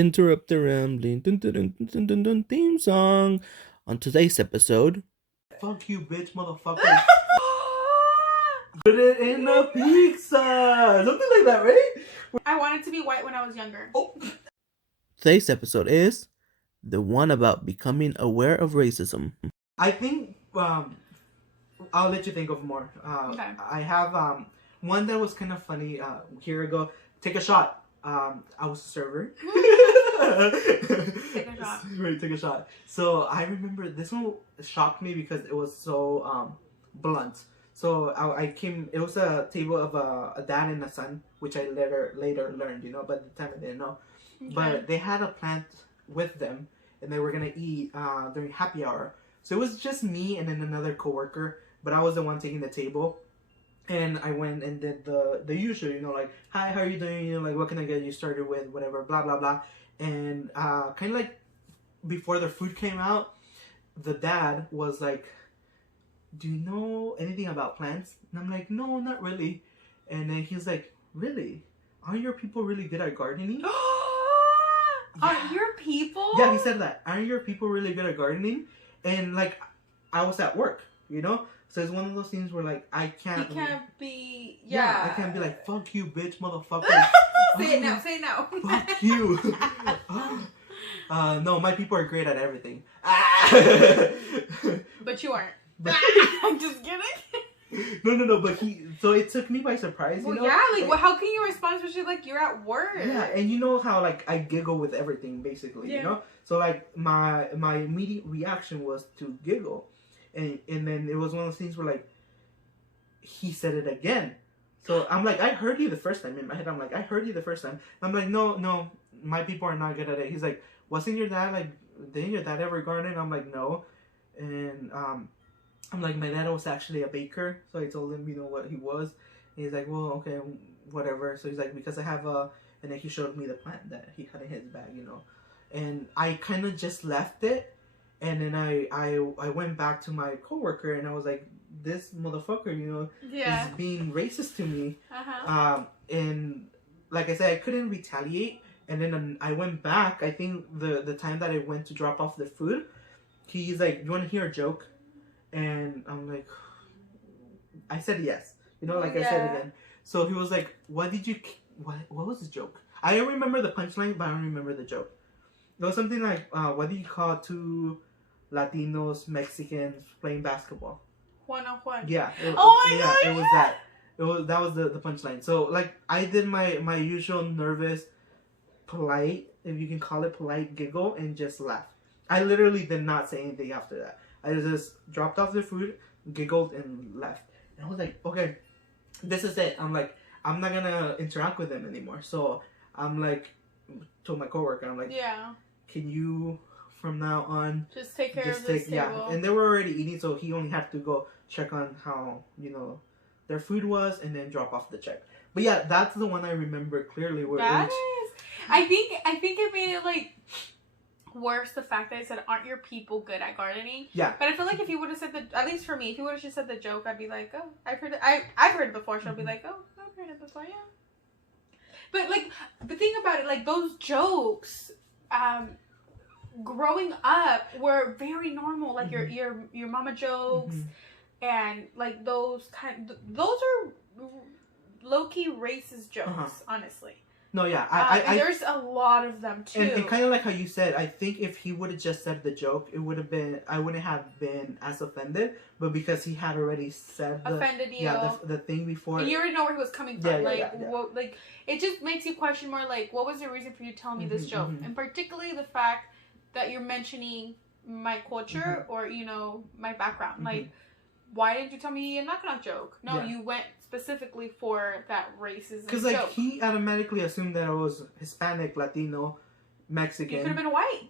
interrupt the rambling theme song. On today's episode, fuck you, bitch, motherfucker. Put it in a pizza. Something like that, right? I wanted to be white when I was younger. Oh. Today's episode is the one about becoming aware of racism. I think I'll let you think of more. Okay. I have one that was kind of funny. Here we go. Take a shot. I was a server. Take a shot. Right, take a shot. So I remember this one shocked me because it was so blunt. So I came. It was a table of a dad and a son, which I later learned, but at the time I didn't know. Okay. But they had a plant with them, and they were gonna eat during happy hour. So it was just me and then another coworker, but I was the one taking the table. And I went and did the usual, like, hi, how are you doing? Like, what can I get you started with? Whatever, blah, blah, blah. And kind of like before the food came out, the dad was like, do you know anything about plants? And I'm like, no, not really. And then he's like, really? Aren't your people really good at gardening? Aren't your people? Yeah, he said that. Aren't your people really good at gardening? And like, I was at work, So it's one of those things where like I can't. You can't be. Yeah, I can't be like, fuck you, bitch, motherfucker. Say it now. Say it now. Fuck you. No, my people are great at everything. But you aren't. But, I'm just kidding. No. But so it took me by surprise. Well, yeah. Like, well, how can you respond, especially like you're at work? Yeah, and you know how like I giggle with everything, basically. Yeah. So like my immediate reaction was to giggle. And then it was one of those things where like he said it again. So I'm like, I heard you the first time. In my head, I'm like, I heard you the first time. I'm like, no, my people are not good at it. He's like, wasn't your dad like, didn't your dad ever garden? I'm like, no. And I'm like, my dad was actually a baker. So I told him, what he was. And he's like, well, okay, whatever. So he's like, because I have and then he showed me the plant that he had in his bag, And I kind of just left it. And then I went back to my coworker and I was like, this motherfucker, yeah. is being racist to me. Uh-huh. And like I said, I couldn't retaliate. And then I went back. I think the time that I went to drop off the food, he's like, you want to hear a joke? And I'm like, I said yes. I said again. So he was like, what was the joke? I don't remember the punchline, but I don't remember the joke. It was something like, what do you call two Latinos, Mexicans playing basketball? One on one. Yeah. Oh my God, It was that. That was the punchline. So like I did my usual nervous, polite, if you can call it polite, giggle and just laugh. I literally did not say anything after that. I just dropped off the food, giggled and left. And I was like, okay, this is it. I'm like, I'm not gonna interact with them anymore. So I'm like, told my coworker, I'm like, yeah, can you from now on just take care of this table? Yeah, and they were already eating, so he only had to go check on how their food was and then drop off the check. But yeah, that's the one I remember clearly. I think it made it like worse, the fact that I said, aren't your people good at gardening? Yeah. But I feel like if you would have said at least for me, if you would have just said the joke, I'd be like, oh, I've heard it. I've heard it before. She'll be like, oh, I've heard it before, yeah. But like, the thing about it, like those jokes, growing up were very normal. Like your mama jokes, and like those are low key racist jokes, honestly. No, yeah, I there's a lot of them too. And kind of like how you said, I think if he would have just said the joke, it would have been, I wouldn't have been as offended. But because he had already said offended you, the thing before, and you already know where he was coming from. Yeah. What, like it just makes you question more. Like, what was the reason for you telling me this joke? And particularly the fact that you're mentioning my culture or my background. Like, why didn't you tell me a knock-knock joke? No, you went specifically for that racism because like he automatically assumed that I was Hispanic, Latino, Mexican. You could have been white.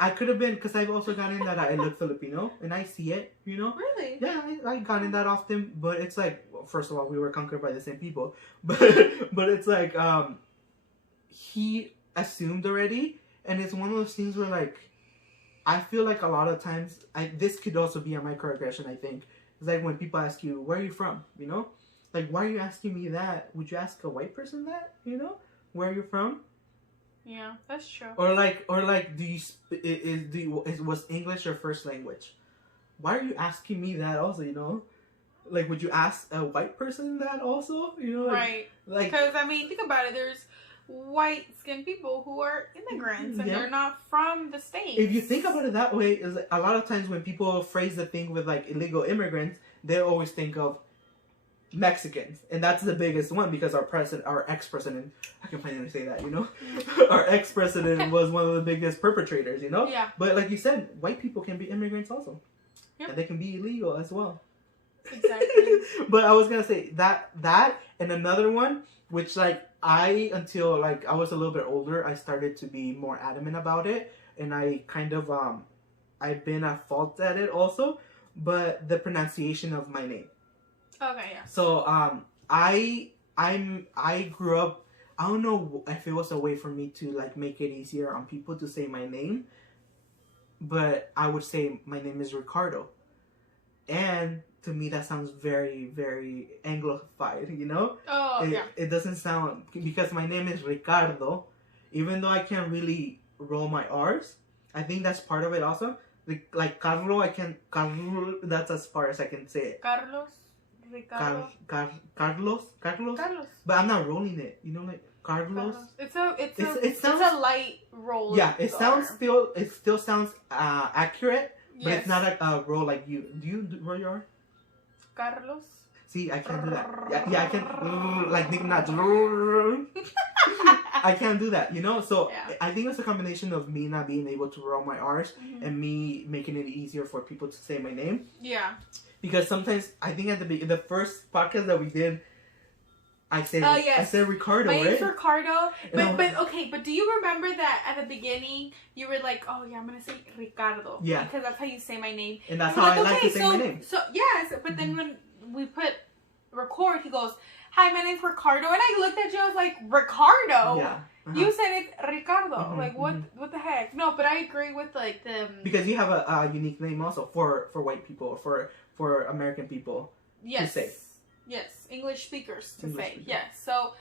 I could have been, because I've also gotten that I look Filipino and I see it, Really? Yeah, I gotten that often, but it's like, well, first of all, we were conquered by the same people, but it's like he assumed already, and it's one of those things where like I feel like a lot of times this could also be a microaggression. I think it's like when people ask you, where are you from, Like, why are you asking me that? Would you ask a white person that, Where are you from? Yeah, that's true. Or like, was English your first language? Why are you asking me that also? You know, like, would you ask a white person that also? You know, like, right? Like, because I mean, think about it. There's white skinned people who are immigrants and they're not from the States. If you think about it that way, is a lot of times when people phrase the thing with like illegal immigrants, they always think of Mexicans, and that's the biggest one because our ex-president, I can finally say that, you know, our ex-president was one of the biggest perpetrators, you know. Yeah. But like you said, white people can be immigrants also, yep. and they can be illegal as well. Exactly. But I was gonna say that and another one, which like until like I was a little bit older, I started to be more adamant about it, and I kind of I've been at fault at it also, but the pronunciation of my name. Okay, yeah. So I grew up. I don't know if it was a way for me to like make it easier on people to say my name, but I would say my name is Ricardo, and to me that sounds very, very Anglified, you know. Oh, yeah. It doesn't sound, because my name is Ricardo, even though I can't really roll my R's. I think that's part of it also. Like Carlo, Carlo. That's as far as I can say it. Carlos. Ricardo. Carlos. But I'm not rolling it. You know, like Carlos. It's sounds, a light roll. Yeah, it still sounds accurate, but yes. it's not a roll like you. Do you roll your R? Carlos. See, I can't do that. Yeah, I can like Nick Minaj. I can't do that, you know. So yeah. I think it's a combination of me not being able to roll my R's and me making it easier for people to say my name. Yeah. Because sometimes I think at the first podcast that we did, I said Ricardo. My name's Ricardo. But But do you remember that at the beginning you were like, oh yeah, I'm gonna say Ricardo. Yeah. Because that's how you say my name. And that's how I like to say my name. So yes, but then when we put record, he goes, hi, my name's Ricardo, and I looked at you, I was like, Ricardo. Yeah. You said it Ricardo. Like what the heck? No, but I agree with like the because you have a unique name also for white people, for American people to say. Yes, English speakers to say. Yes. So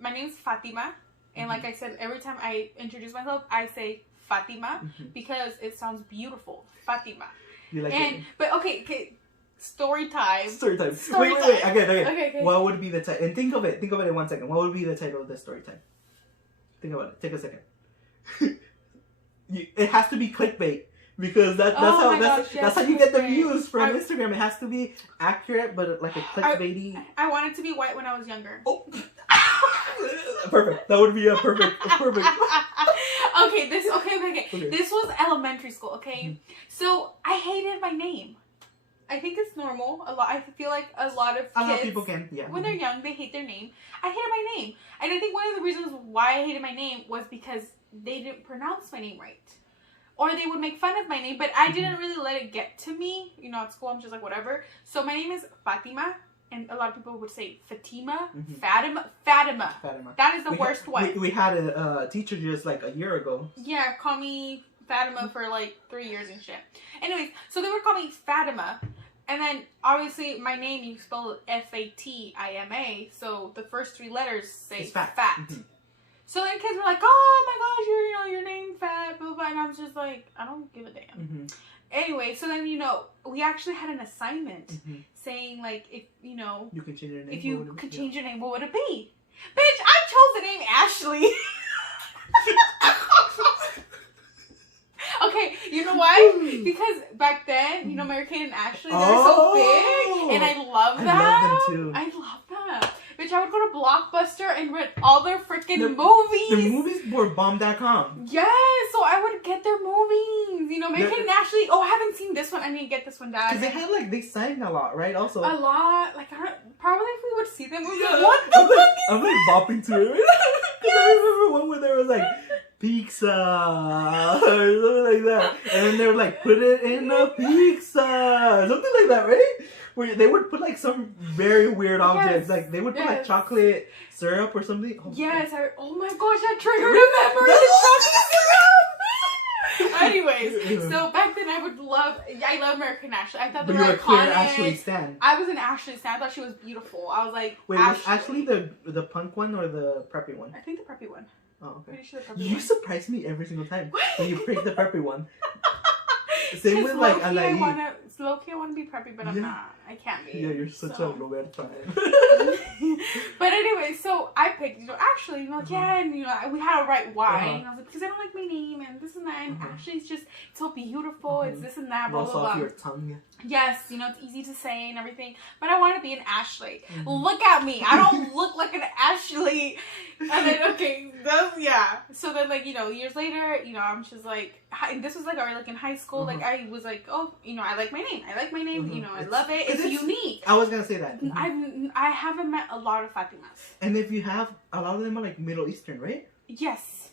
my name's Fatima, and like I said, every time I introduce myself, I say Fatima because it sounds beautiful. Fatima. You like it? But okay. Story time. Wait. Okay. What would be the title? And think of it in 1 second. What would be the title of the story time? Think about it. Take a second. It has to be clickbait. Because that's how you get the views from Instagram. It has to be accurate, but like a clickbaity. I wanted to be white when I was younger. Oh, perfect. That would be a perfect. Okay. This was elementary school. Okay, so I hated my name. I think it's normal. I feel like a lot of people can. Yeah. When they're young, they hate their name. I hated my name, and I think one of the reasons why I hated my name was because they didn't pronounce my name right. Or they would make fun of my name, but I didn't really let it get to me. You know, at school, I'm just like, whatever. So my name is Fatima, and a lot of people would say Fatima, Fatima. That is the worst one. We had a teacher just like a year ago. Yeah, call me Fatima for like 3 years and shit. Anyways, so they would call me Fatima, and then obviously my name, you spell it Fatima, so the first 3 letters say fat. So then kids were like, oh my gosh, your name fat, blah, blah, and I was just like, I don't give a damn. Anyway, so then, we actually had an assignment saying, like, if, you can change your name. If you could change your name, what would it be? Bitch, I chose the name Ashley. Okay, you know why? Because back then, Mary Kate and Ashley, they're so big, and I love that. I love them too. I love that. Bitch, I would go to Blockbuster and rent all their freaking movies. The movies were bomb.com. Yes, so I would get their movies. Mary Kate and Ashley. Oh, I haven't seen this one. I need to get this one, Dad. Because they had, they sang a lot, right? Also. A lot. Like, probably if we would see them, we'd be like, Yeah. what the fuck is I'm like bopping to it. Because I remember one where there was like, pizza, or something like that. And then they would like, put it in a pizza. Something like that, right? Where they would put like some very weird objects. Like they would put like chocolate syrup or something. Oh my gosh, that triggered a memory. The chocolate syrup. Anyways, so back then I love American Ashley. I thought they were iconic. Clear Ashley stan. I was an Ashley stan. I thought she was beautiful. I was like, wait, was Ashley the punk one or the preppy one? I think the preppy one. Oh, okay. Pretty sure the preppy You one. surprise me every single time when you pick the preppy one. Same Because with like low-key, Alain. I want to be preppy, but I'm not. I can't be. Yeah, you're such a Roberta. But anyway, so I picked, Ashley, yeah, and, we had to write why. And I was like, because I don't like my name, and this and that, and Ashley's just so beautiful, it's this and that, blah, blah, blah. Rolls off your tongue. Yes, it's easy to say and everything, but I want to be an Ashley. Look at me. I don't look like an Ashley. And then, okay, so then, like, years later, I'm just like, and this was like already like in high school, like I was like, oh, I like my name, I love it, it's unique. I was gonna say that. I haven't met a lot of Fatimas. And if you have, a lot of them are like Middle Eastern, right? Yes.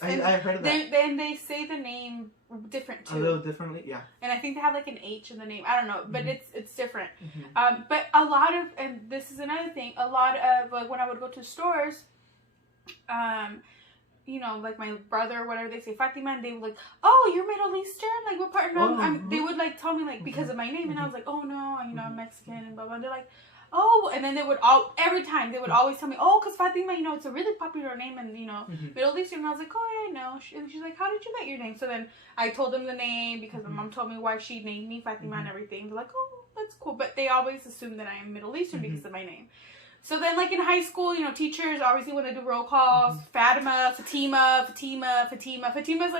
I heard of that. Then they say the name different too. A little differently, yeah. And I think they have like an H in the name. I don't know, but it's different. But a lot of, and this is another thing, a lot of like when I would go to stores, like my brother or whatever, they say Fatima, and they would like, oh, you're Middle Eastern? Like, what part? They would like tell me like because of my name, and I was like, oh no, I'm Mexican, and blah blah. And they're like, oh, and then they would every time they would always tell me, oh, because Fatima, it's a really popular name, and Middle Eastern. And I was like, oh yeah, I know. And she's like, how did you get your name? So then I told them the name because my mom told me why she named me Fatima and everything. They're like, oh, that's cool, but they always assume that I am Middle Eastern because of my name. So then, like, in high school, teachers, obviously, when they do roll calls, Fatima is, like,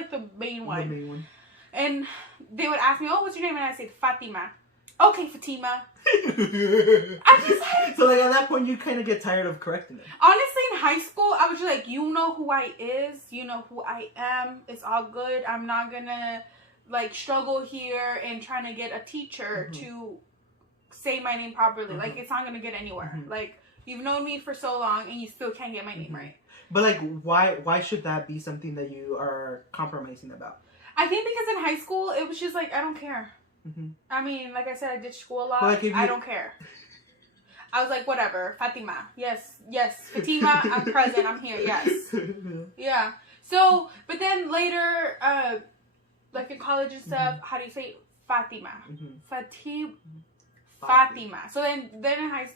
the main one. The main one. And they would ask me, oh, what's your name? And I said, Fatima. Okay, Fatima. I'm just like... So, like, at that point, you kind of get tired of correcting it. Honestly, in high school, I was just like, you know who I is. You know who I am. It's all good. I'm not gonna, like, struggle here and trying to get a teacher to say my name properly. Like, it's not gonna get anywhere. Like... You've known me for so long, and you still can't get my name right. But, like, why should that be something that you are compromising about? I think because in high school, it was just like, I don't care. I mean, like I said, I ditched school a lot. Like I don't care. I was like, whatever. Fatima. Yes. Fatima, I'm present. I'm here. Yes. Yeah. So, but then later, like in college and stuff, how do you say Fatima? Fatima. So then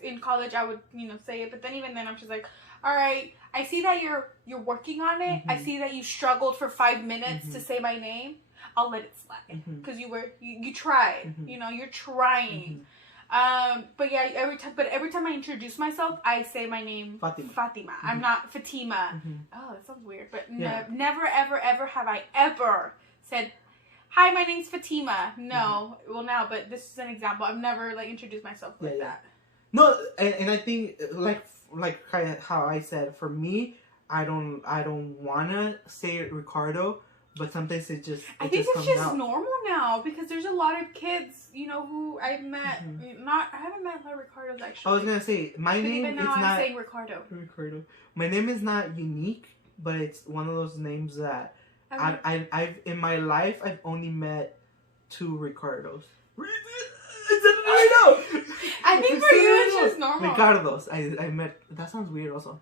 in college I would say it, but then even then I'm just like, all right, I see that you're working on it. I see that you struggled for 5 minutes to say my name. I'll let it slide because you tried. You're trying. But yeah, every time I introduce myself, I say my name Fatima. I'm not Fatima. Oh, that sounds weird, but never ever have I ever said, hi, my name's Fatima. No, well now, but this is an example. I've never like introduced myself like that. No, and I think like how I said, for me, I don't wanna say Ricardo, but sometimes it just I think it's just normal now because there's a lot of kids, who I've met. I haven't met a lot of Ricardos actually. I was gonna say my name. Even now I'm saying Ricardo. My name is not unique, but it's one of those names that. I've in my life I've only met 2 Ricardos. I think for you it's just normal. Ricardos. I met. That sounds weird. Also,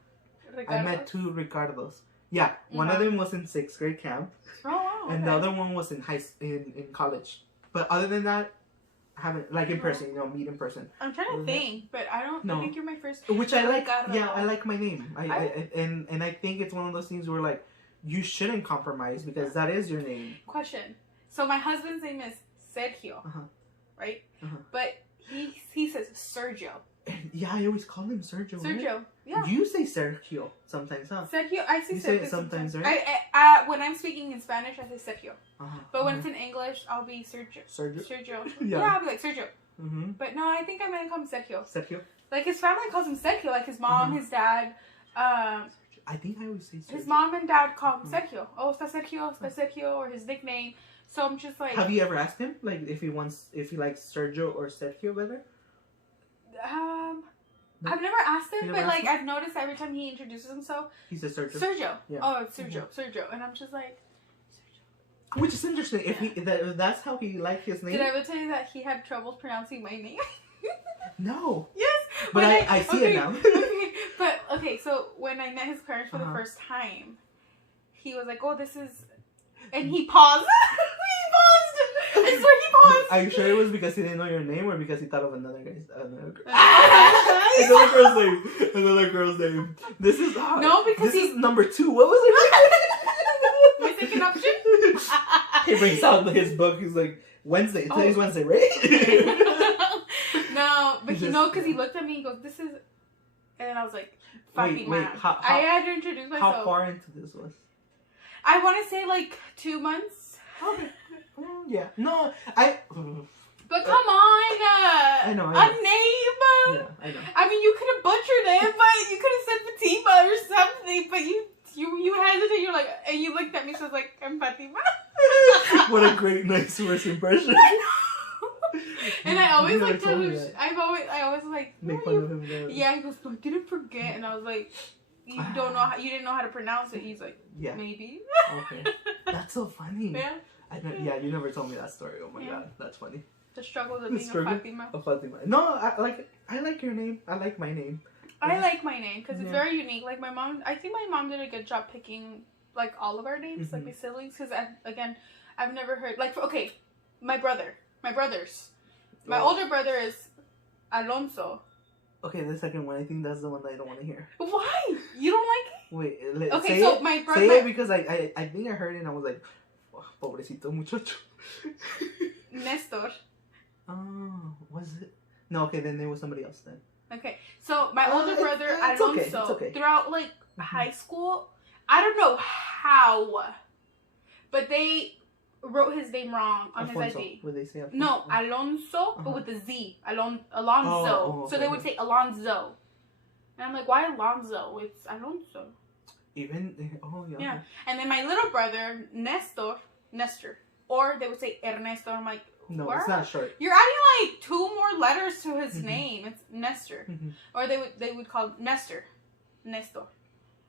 I met 2 Ricardos. Yeah, one of them was in 6th grade camp. Oh wow. And the other one was in in college. But other than that, I haven't like in person. Meet in person. I'm trying to think, but I don't. No. I think you're my first. Which I like. Yeah, I like my name. And I think it's one of those things where like. You shouldn't compromise because that is your name. Question. So my husband's name is Sergio, right? But he says Sergio. Yeah, I always call him Sergio. Sergio, right? yeah. You say Sergio sometimes, huh? Sergio, I say Sergio sometimes, right? When I'm speaking in Spanish, I say Sergio. But when it's in English, I'll be Sergio. Sergio. Yeah, I'll be like Sergio. But no, I think I'm gonna call him Sergio. Sergio. Like his family calls him Sergio. Like his mom, his dad. I think I always say Sergio. His mom and dad call him Sergio. Oh, está Sergio, or his nickname. So I'm just like. Have you ever asked him like if he likes Sergio or Sergio better? No. I've never asked him, but like I've noticed every time he introduces himself, he says Sergio. Sergio. Yeah. Oh, it's Sergio, and I'm just like. Sergio. Which is interesting. If that's how he liked his name. Did I ever tell you that he had troubles pronouncing my name? No. Yes. But I see it now. But okay, so when I met his parents for the first time, he was like, "Oh, this is," and he paused. He paused. I swear he paused. Are you sure it was because he didn't know your name or because he thought of another guy's another girl's name? Another girl's name. This is no, because this is number 2. What was it? My second option. He brings out his book. He's like, Wednesday. Today's Wednesday, right? No, but because he looked at me. He goes, "This is," and I was like, "Fatima." I had to introduce myself. How far into this was? I want to say like 2 months. Okay. Yeah. No, But come on, I know. a name. Yeah, I know. I mean, you could have butchered it, but you could have said Fatima or something. But you hesitated. You're like, and you looked at me, so I was like, "I'm Fatima." What a great, nice first impression. And I always like to. I always like make fun of him. Yeah, he goes, "No, I didn't forget," and I was like, "You didn't know how to pronounce it." He's like, "Yeah, maybe." Okay, that's so funny. Yeah. Yeah, you never told me that story. Oh my god, that's funny. The struggles of being a Fatima. No, I like your name. I like my name. I like my name because it's very unique. Like my mom, I think my mom did a good job picking like all of our names, like my siblings. Because I've never heard my brothers. My older brother is Alonso. Okay, the second one, I think that's the one that I don't want to hear. Why? You don't like it? Wait, okay, so my brother. Say it because I think I heard it and I was like, oh, pobrecito muchacho. Nestor. Oh, was it? No, okay, then there was somebody else then. Okay, so my older brother Alonso, it's okay. Throughout like high school, I don't know how, but they wrote his name wrong on Alfonso. his ID. Would they say Alfonso? No, Alonso, but with a Z. Alonso. Okay, So they would say Alonso. And I'm like, why Alonso? It's Alonso. Even? Oh, yeah. Yeah. And then my little brother, Nestor. Or they would say Ernesto. I'm like, no, what? It's not short. You're adding like 2 more letters to his name. It's Nestor. Or they would call Nestor.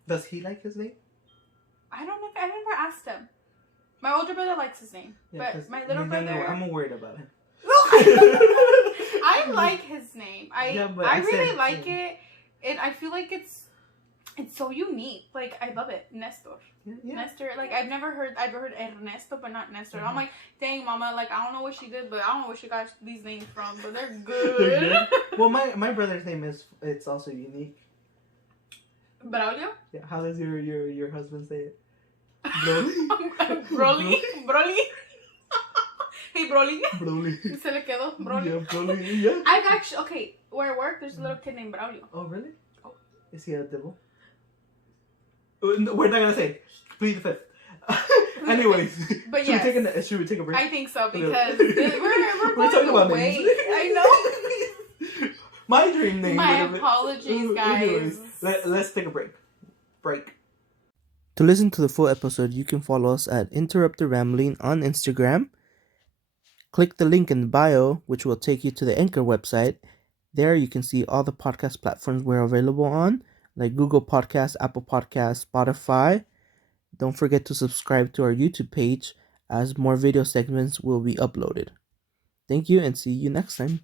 Does he like his name? I don't know. I never asked him. My older brother likes his name. Yeah, but my little brother... I'm worried about him. I like his name. I really like it. And I feel like it's so unique. Like, I love it. Nestor. Yeah. Nestor. Like, I've heard Ernesto, but not Nestor. I'm like, dang, mama. Like, I don't know what she did, but I don't know where she got these names from. But they're good. They're good. Well, my brother's name it's also unique. Braulio? Yeah. How does your husband say it? Broly. Hey, Broly. Se le quedó Broly. Yeah, Broly. Yeah. I've actually where I work, there's a little kid named Braulio. Oh, really? Oh. Is he a devil? We're not gonna say. Plead the fifth. Anyways, but should we take a break? I think so because we're talking about names. I know. My dream name. My apologies, guys. Anyways, let's take a break. To listen to the full episode, you can follow us at Interrupted Rambling on Instagram. Click the link in the bio, which will take you to the Anchor website. There you can see all the podcast platforms we're available on, like Google Podcasts, Apple Podcasts, Spotify. Don't forget to subscribe to our YouTube page as more video segments will be uploaded. Thank you and see you next time.